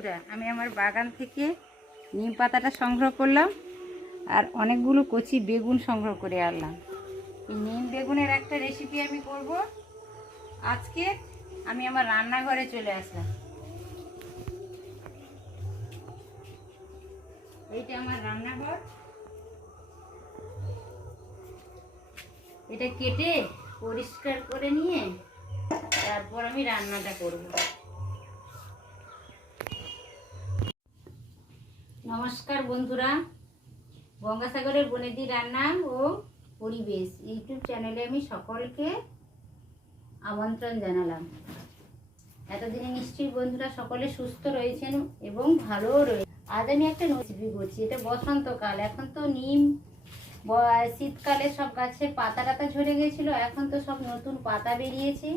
বন্ধুরা, আমি আমার বাগান থেকে নিম পাতাটা সংগ্রহ করলাম আর অনেকগুলো কচি বেগুন সংগ্রহ করে আনলাম। এই নিম বেগুনের একটা রেসিপি আমি করব আজকে। আমি আমার রান্নাঘরে চলে আসলাম। এইটা আমার রান্নাঘর। এটা কেটে পরিষ্কার করে নিয়ে তারপর আমি রান্নাটা করব। নমস্কার বন্ধুরা, গঙ্গাসাগরের বনেদি রান্না ও পরিবেশ ইউটিউব চ্যানেলে আমি সকলকে আমন্ত্রণ জানালাম। এতদিনে নিশ্চয়ই বন্ধুরা সকলে সুস্থ রয়েছেন এবং ভালোও রয়েছে। আজ আমি একটা রেসিপি করছি। এটা বসন্তকাল, এখন তো নিম শীতকালে সব গাছের পাতা টাতা ঝরে গেছিল, এখন তো সব নতুন পাতা বেরিয়েছে।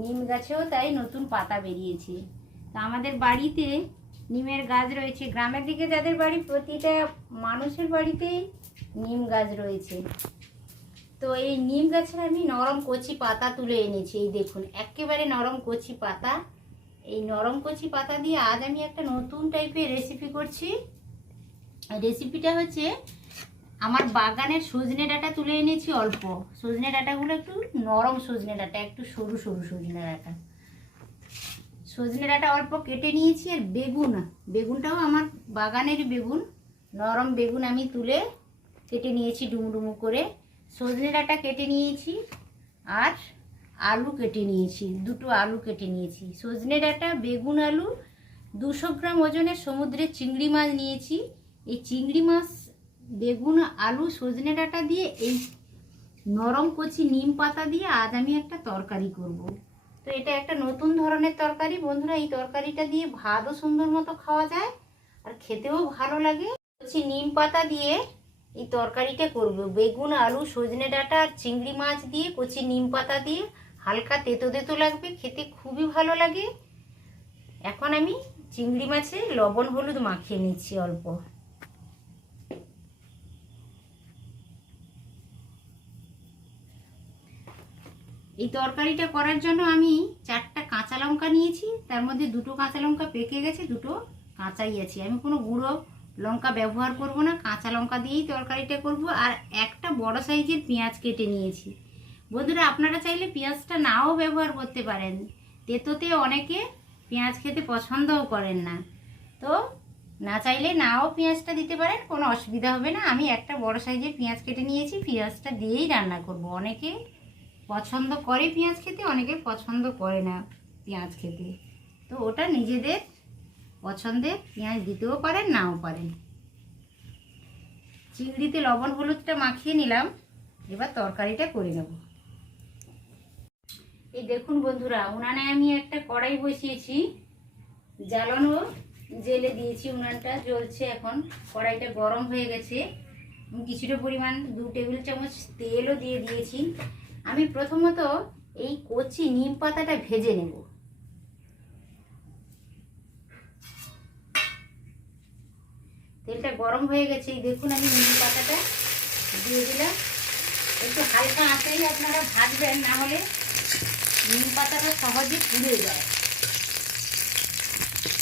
নিম গাছেও তাই নতুন পাতা বেরিয়েছে। তা আমাদের বাড়িতে নিমের গাছ রয়েছে। গ্রামের দিকে যাদের বাড়ি, প্রতিটা মানুষের বাড়িতেই নিম গাছ রয়েছে। তো এই নিম গাছের আমি নরম কচি পাতা তুলে এনেছি। এই দেখুন, একেবারে নরম কচি পাতা। এই নরম কচি পাতা দিয়ে আজ আমি একটা নতুন টাইপের রেসিপি করছি। রেসিপিটা হচ্ছে, আমার বাগানের সজনে ডাঁটা তুলে এনেছি অল্প। সজনে ডাঁটাগুলো একটু নরম সজনে ডাঁটা, একটু সরু সরু সজনে ডাঁটা। সজনে ডাঁটা অল্প কেটে নিয়েছি। আর বেগুনটাও আমার বাগানের বেগুন, নরম বেগুন আমি তুলে কেটে নিয়েছি ডুমু ডুমু করে। সজনে ডাঁটা কেটে নিয়েছি আর আলু কেটে নিয়েছি, দুটো আলু কেটে নিয়েছি। সজনে ডাঁটা, বেগুন, আলু, 200 গ্রাম ওজনের সমুদ্রের চিংড়ি মাছ নিয়েছি। এই চিংড়ি মাছ, বেগুন, আলু, সজনে ডাঁটা দিয়ে এই নরম কচি নিম পাতা দিয়ে আজ আমি একটা তরকারি করব। তো এটা একটা নতুন ধরনের তরকারি বন্ধুরা। এই তরকারিটা দিয়ে ভাতও সুন্দর মতো খাওয়া যায় আর খেতেও ভালো লাগে। কচি নিম পাতা দিয়ে এই তরকারিটা করব। বেগুন, আলু, সজনে ডাঁটা আর চিংড়ি মাছ দিয়ে, কচি নিম পাতা দিয়ে, হালকা তেতো তেতো লাগবে, খেতে খুবই ভালো লাগে। এখন আমি চিংড়ি মাছে লবণ হলুদ মাখিয়ে নিচ্ছি অল্প। এই তরকারিটা করার জন্য আমি 4টা কাঁচা লঙ্কা নিয়েছি। তার মধ্যে 2টো কাঁচা লঙ্কা পেকে গেছে, 2টো কাঁচাই আছে। আমি কোনো গুঁড়ো লঙ্কা ব্যবহার করব না, কাঁচা লঙ্কা দিয়েই তরকারিটা করব। আর একটা বড় সাইজের পেঁয়াজ কেটে নিয়েছি। বন্ধুরা, আপনারা চাইলে পেঁয়াজটা নাও ব্যবহার করতে পারেন। তেতোতে অনেকে পেঁয়াজ খেতে পছন্দও করেন না, তো না চাইলে নাও পেঁয়াজটা দিতে পারেন, কোনো অসুবিধা হবে না। আমি একটা বড় সাইজের পেঁয়াজ কেটে নিয়েছি, পেঁয়াজটা দিয়েই রান্না করব। অনেকে পছন্দ করে পেঁয়াজ খেতে, অনেকে পছন্দ করে না পেঁয়াজ খেতে, তো ওটা নিজেদের পছন্দে পেঁয়াজ দিতেও পারেন, নাও পারেন। চিংড়িতে লবণ হলুদটা মাখিয়ে নিলাম, এবার তরকারিটা করে নেব। এই দেখুন বন্ধুরা, উনানে আমি একটা কড়াই বসিয়েছি, জ্বালানো জেলে দিয়েছি। উনানটা জ্বলছে এখন, কড়াইটা গরম হয়ে গেছে। কিছুটা পরিমাণ 2 টেবিল চামচ তেলও দিয়ে দিয়েছি। আমি প্রথমত এই কচি নিম পাতাটা ভেজে নেব। তেলটা গরম হয়ে গেছে। এই দেখুন, আমি নিম পাতাটা দিয়ে দিলাম। একটু হালকা আঁচেই আপনারা ভাজবেন, না হলে নিম পাতাটা সহজে পুড়ে যায়।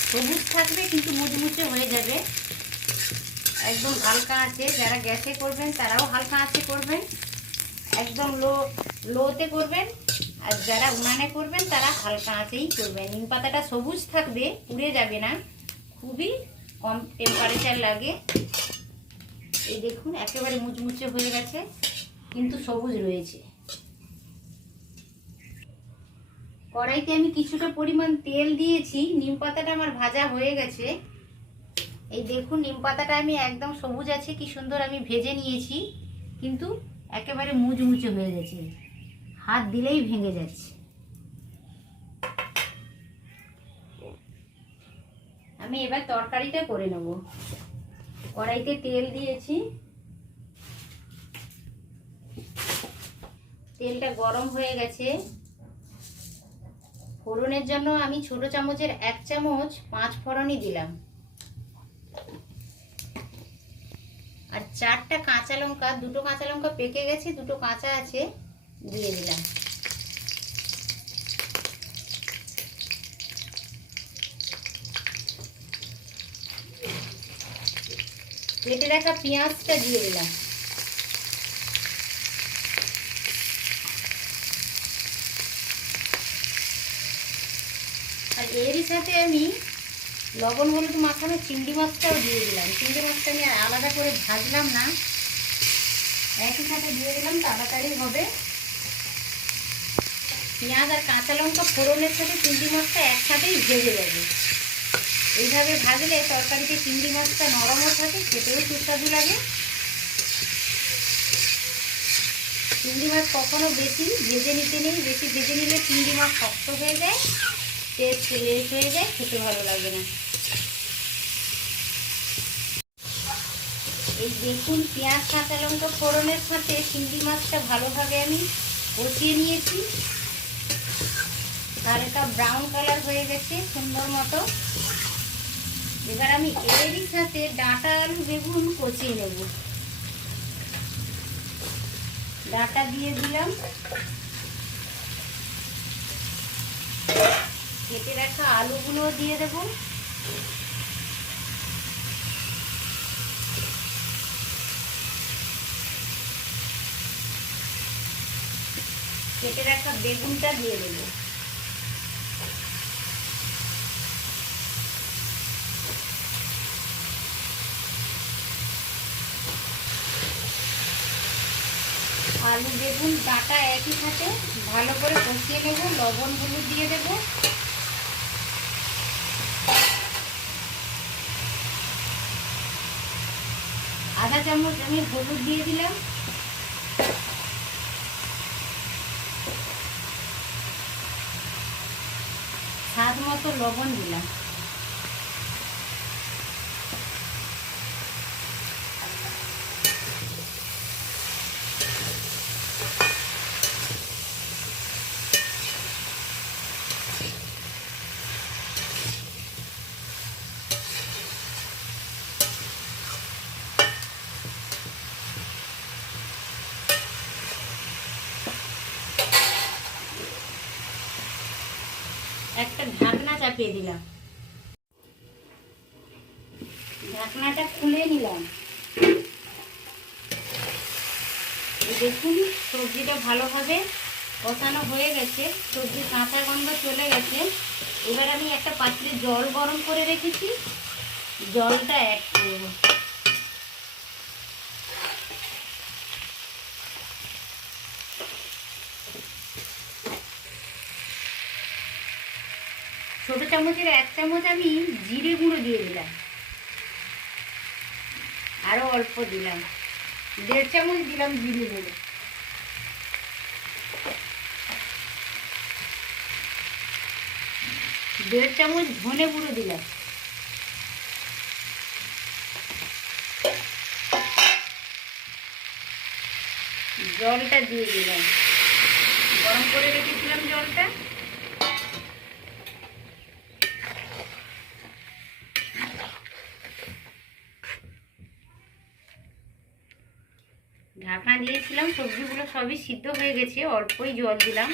সবুজ থাকবে কিন্তু মুচমুচে হয়ে যাবে। একদম হালকা আঁচে, যারা গ্যাসে করবেন তারাও হালকা আঁচে করবেন, একদম লোতে করবেন। আর যারা উনানে করবেন তারা হালকা আঁচেই করবেন। নিম পাতাটা সবুজ থাকবে, পুড়ে যাবে না, খুবই কম টেম্পারেচার লাগে। এই দেখুন, একেবারে মুচমুচে হয়ে গেছে কিন্তু সবুজ রয়েছে। কড়াইতে আমি কিছুটা পরিমাণ তেল দিয়েছি। নিম পাতাটা আমার ভাজা হয়ে গেছে। এই দেখুন, নিম পাতাটা আমি একদম সবুজ আছে, কি সুন্দর আমি ভেজে নিয়েছি, কিন্তু একেবারে মুচমুচে হয়ে গেছে, হাত দিলেই ভেঙে যাচ্ছে। আমি এবার তরকারিটা করে নেব। কড়াইতে তেল দিয়েছি, তেলটা গরম হয়ে গেছে। ফোড়নের জন্য আমি ছোট চামচের 1 চামচ 5 ফোড়নই দিলাম। আর 4টা কাঁচা লঙ্কা, 2টো কাঁচা লঙ্কা পেকে গেছে, 2টো কাঁচা আছে, দিয়ে দিলাম। কেটে রাখা পেঁয়াজটা দিয়ে দিলাম। আর এরই সাথে আমি লবণ হলুদ মাখানো চিংড়ি মাছটাও দিয়ে দিলাম। চিংড়ি মাছটা আমি আলাদা করে ভাজলাম না, একই সাথে দিয়ে দিলাম, তাড়াতাড়ি হবে। পেঁয়াজ আর কাঁচা লঙ্কা ফোড়নের সাথে চিংড়ি মাছটা একসাথেই ভেজে যাবে। এইভাবে ভাজলে তরকারিতে চিংড়ি মাছটা নরমও থাকে, খেতেও সুস্বাদু লাগে। চিংড়ি মাছ কখনো বেশি ভেজে নিতে নেই, বেশি ভেজে নিলে চিংড়ি মাছ শক্ত হয়ে যায়, টেস্ট লেস হয়ে যায়, খেতে ভালো লাগে না। এই দেখুন পেঁয়াজ কাঁচা লঙ্কা ফোড়নের সাথে চিংড়ি মাছটা ভালোভাবে আমি কষিয়ে নিয়েছি। আর এটা ব্রাউন কালার হয়ে গেছে সুন্দর মতো। এবার আমি এরই সাথে ডাঁটা আলু বেগুন কষিয়ে নেব। ডাঁটা দিয়ে দিলাম, কেটে রাখা আলুগুলো দিয়ে দেব। কেটে রাখা বেগুনটা দিয়ে দেব। আলু বেগুন ডাঁটা একই সাথে ভালো করে কষিয়ে নেব। লবণ হলুদ দিয়ে দেব। আধা চামচ আমি হলুদ দিয়ে দিলাম। স্বাদ মতো লবণ দিলাম। একটা ঢাকনা চাপিয়ে দিলাম। ঢাকনাটা খুলে নিলাম। দেখুন সবজিটা ভালোভাবে কষানো হয়ে গেছে, সবজির কাঁচা গন্ধ চলে গেছে। এবার আমি একটা পাত্রে জল গরম করে রেখেছি, জলটা অ্যাড করব। ছোট চামচের 1 চামচ আমি জিরে গুঁড়ো দিয়ে দিলাম। আরো অল্প দিলাম, 1.5 চামচ দিলাম জিরে গুঁড়ো। দেড় চামচ ধনে গুঁড়ো দিলাম। জলটা দিয়ে দিলাম, গরম করে রেখেছিলাম জলটা। ঢাকনা দিয়েছিলাম, সবজিগুলো সবই সিদ্ধ হয়ে গেছে, অল্পই জল দিলাম,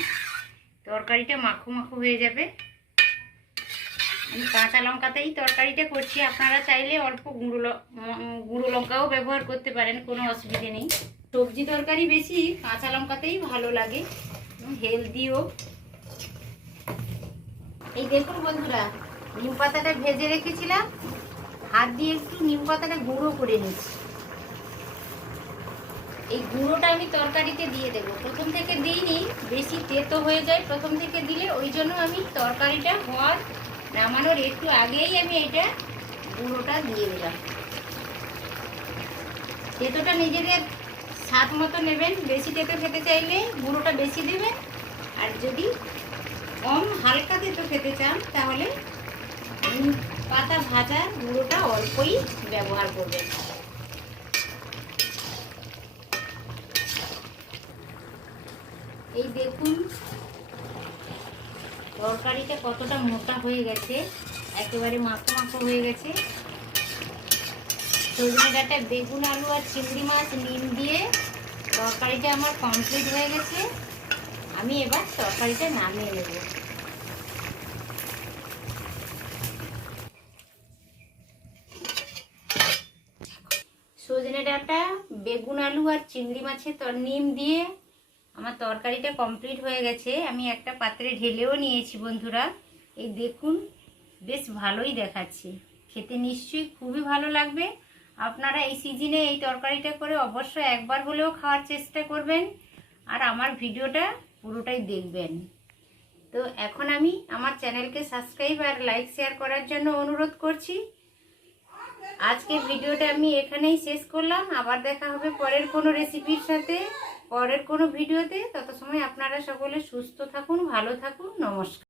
তরকারিটা মাখো মাখো হয়ে যাবে। আমি কাঁচা লঙ্কাতেই তরকারিটা করছি, আপনারা চাইলে অল্প গুঁড়ো লঙ্কাও ব্যবহার করতে পারেন, কোনো অসুবিধে নেই। সবজি তরকারি বেশি কাঁচা লঙ্কাতেই ভালো লাগে, হেলদিও। এই দেখুন বন্ধুরা, নিম পাতাটা ভেজে রেখেছিলাম, হাত দিয়ে একটু নিম পাতাটা গুঁড়ো করে নিচ্ছি। এই গুঁড়োটা আমি তরকারিতে দিয়ে দেবো। প্রথম থেকে দিইনি, বেশি তেতো হয়ে যায় প্রথম থেকে দিলে, ওই জন্য আমি তরকারিটা হওয়ার নামানোর একটু আগেই আমি এটা গুঁড়োটা দিয়ে দিলাম। তেতোটা নিজেদের স্বাদ মতো নেবেন, বেশি তেতো খেতে চাইলে গুঁড়োটা বেশি দেবেন, আর যদি কম হালকা তেতো খেতে চান তাহলে পাতা ভাজা গুঁড়োটা অল্পই ব্যবহার করবেন। এই দেখুন তরকারিটা কতটা মোটা হয়ে গেছে, একেবারে মাখো মাখো হয়ে গেছে। সজনে ডাঁটা বেগুন আলু আর চিংড়ি মাছ নিম দিয়ে তরকারিটা আমার কমপ্লিট হয়ে গেছে। আমি এবার তরকারিটা নামিয়ে নেব। আলু আর চিংড়ি মাছের নিম দিয়ে আমার তরকারিটা কমপ্লিট হয়ে গেছে। আমি একটা পাত্রে ঢেলেও নিয়েছি বন্ধুরা। এই দেখুন, বেশ ভালোই দেখাচ্ছে, খেতে নিশ্চয়ই খুবই ভালো লাগবে। আপনারা এই সিজনে এই তরকারিটা করে অবশ্যই একবার হলেও খাওয়ার চেষ্টা করবেন, আর আমার ভিডিওটা পুরোটাই দেখবেন। তো এখন আমি আমার চ্যানেলকে সাবস্ক্রাইব আর লাইক শেয়ার করার জন্য অনুরোধ করছি। আজকের ভিডিওটা আমি এখানেই শেষ করলাম। আবার দেখা হবে পরের কোনো রেসিপির সাথে, পরের কোনো ভিডিওতে। তত সময় আপনারা সকলে সুস্থ থাকুন, ভালো থাকুন। নমস্কার।